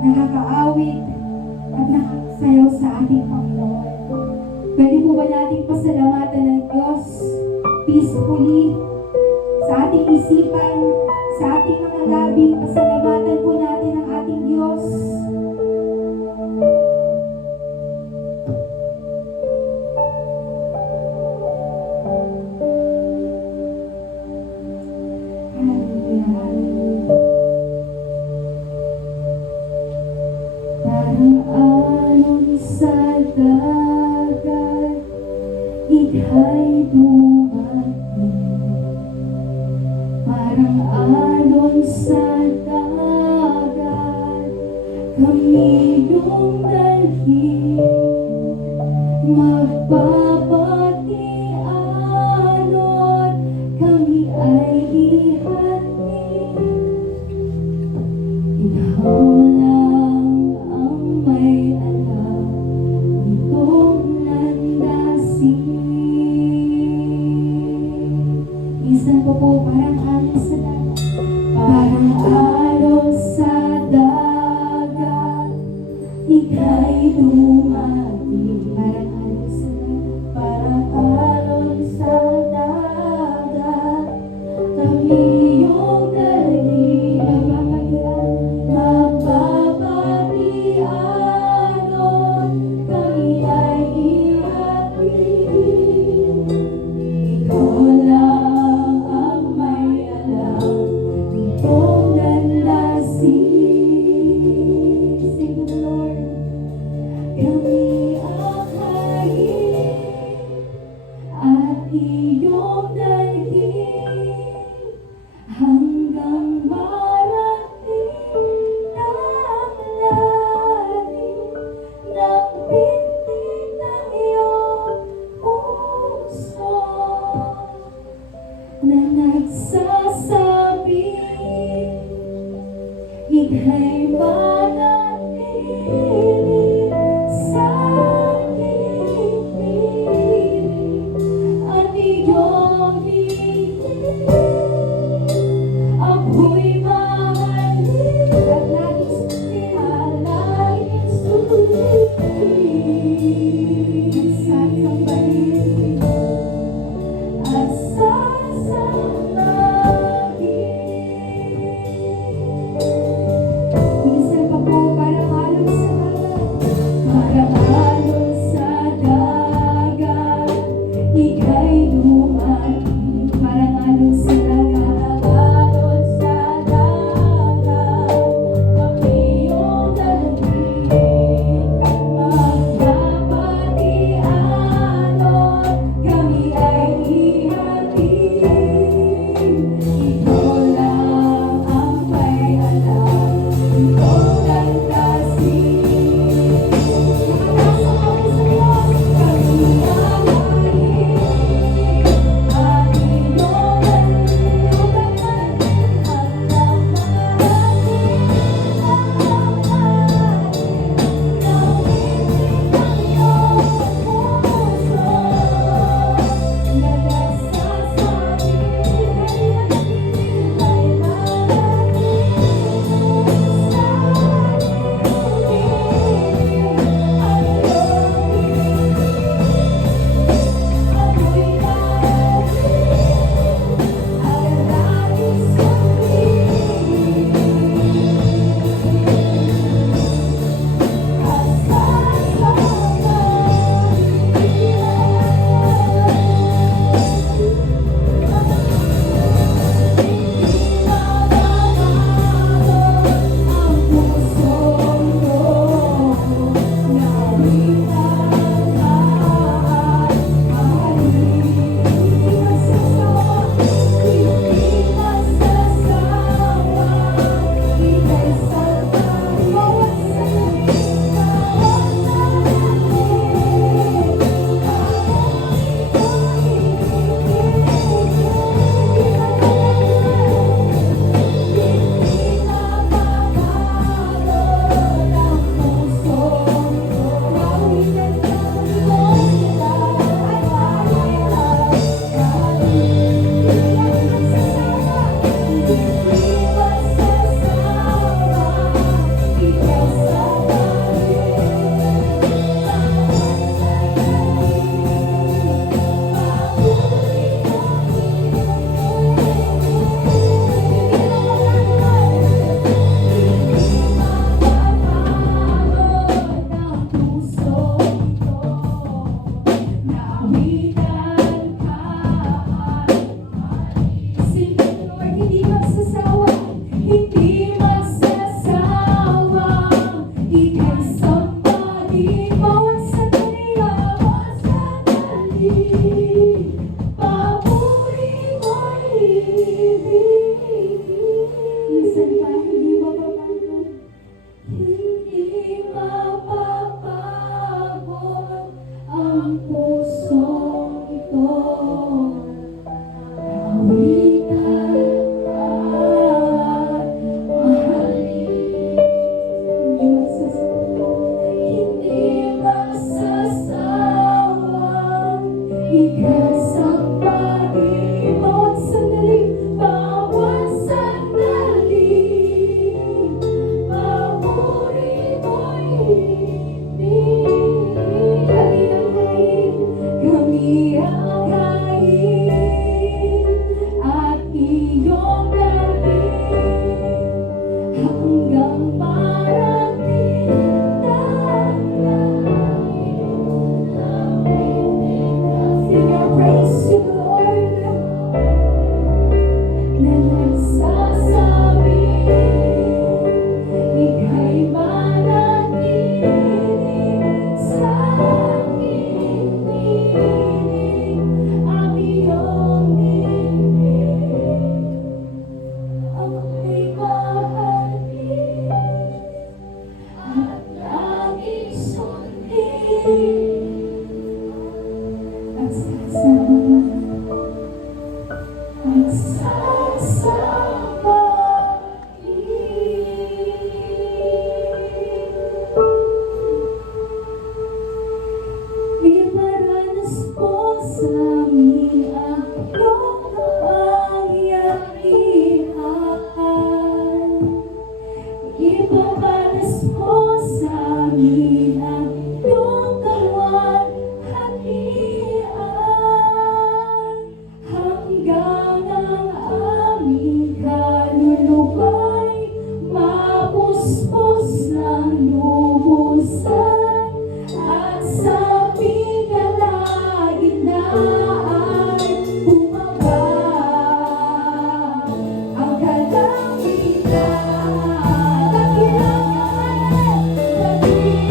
nakakaawit, at nakakasayaw sa ating Panginoon. Pwede po ba nating pasalamatan ng Diyos peacefully sa ating isipan, sa ating mga labi, pasalamatan po natin ang ating Diyos. Parang alon sa dagat, ika'y dumating. Parang alon sa dagat, kami iyong dalhin. Magbabati-alon, kami ay ihatid. Ikaw lang ang may alam nitong landasin. Minsan po parang alon sa dagat. Parang alon sa dagat, ika'y dumating. Parang alon sa dagat, kami iyong dalhin. Magbabati-alon, kami ay ihatid. Ikaw lang ang may alam nitong landasin. Sing to the Lord. Kami akhayin at iyong dalhin hanggang marating ng lalim ng pintig ng iyong puso na nagsasabi, ika'y manatili sa aking piling at iyong higit. Ako'y mahalin at nais sundin sa sambahin at sasamahin. Minsan pa po parang alon sa dagat, Hindi magsasawa, hindi magsasawa. Ika'y somebody, bawat sandali, bawat sandali. Papuri mo'y ibig. Minsan pa hindi mapapagod, hindi mapapagod ang pusong ito. Awitan at mahalin. Hindi magsasawang ikasambagi. Bawat sandali, bawat sandali. Papuri mo'y ibig. Kami ang kain at iyong dalhin hanggang parating namin. Sing our praise to the Lord na nagsasabi, ika'y manatiling sa aking piling. Ang iyong bibig ako'y mahalin at laging sundin at sasama Iparanas po sa amin ang iyong kapangyarihan. Iparanas po sa amin ang iyong kaluwalhatian. Hanggang ang aming kaluluwa'y mapuspos ng lubusan. At sa kalagitnaan bumaba ang kalangitan. Dakilang iyong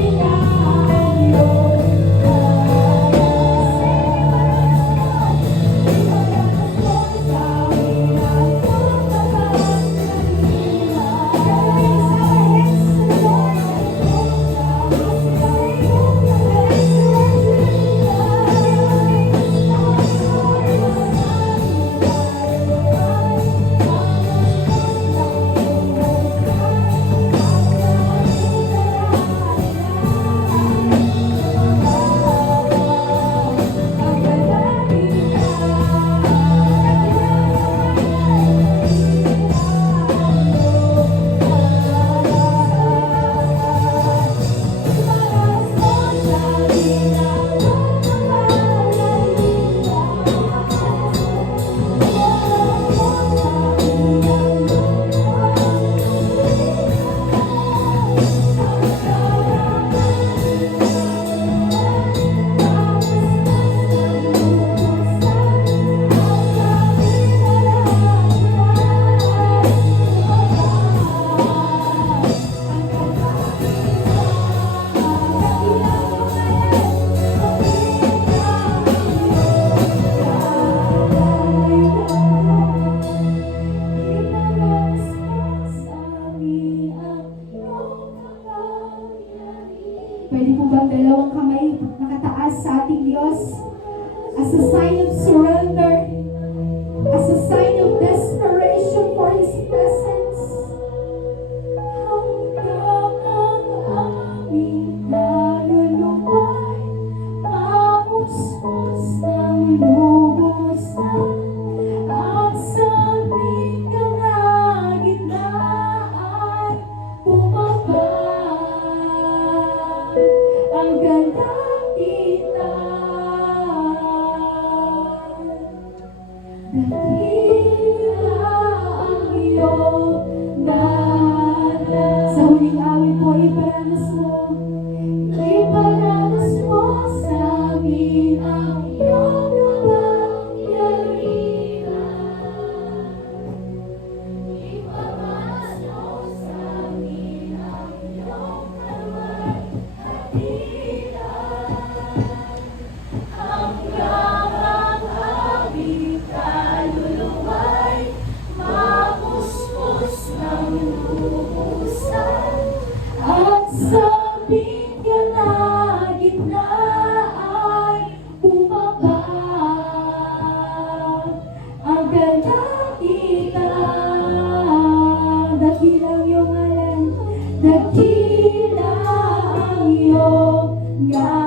Pwede po bang dalawang kamay nakataas sa ating Diyos? As a sign of surrender, as a sign of desperation for His presence. Hanggang ang aming kaluluwa'y mapuspos ng lubusan. At sa aming kalagitnaan bumaba huling awit po iparanas mo. Iparanas mo sa amin ang iyong kapangyarihan. Iparanas mo sa amin ang iyong hanggang ang aming kaluluwa'y mapuspos ng lubusan at sa bigyan na gitna ay bumaba ang kalakitan. Dakilang iyong ngalan, dakilang iyong ngalan.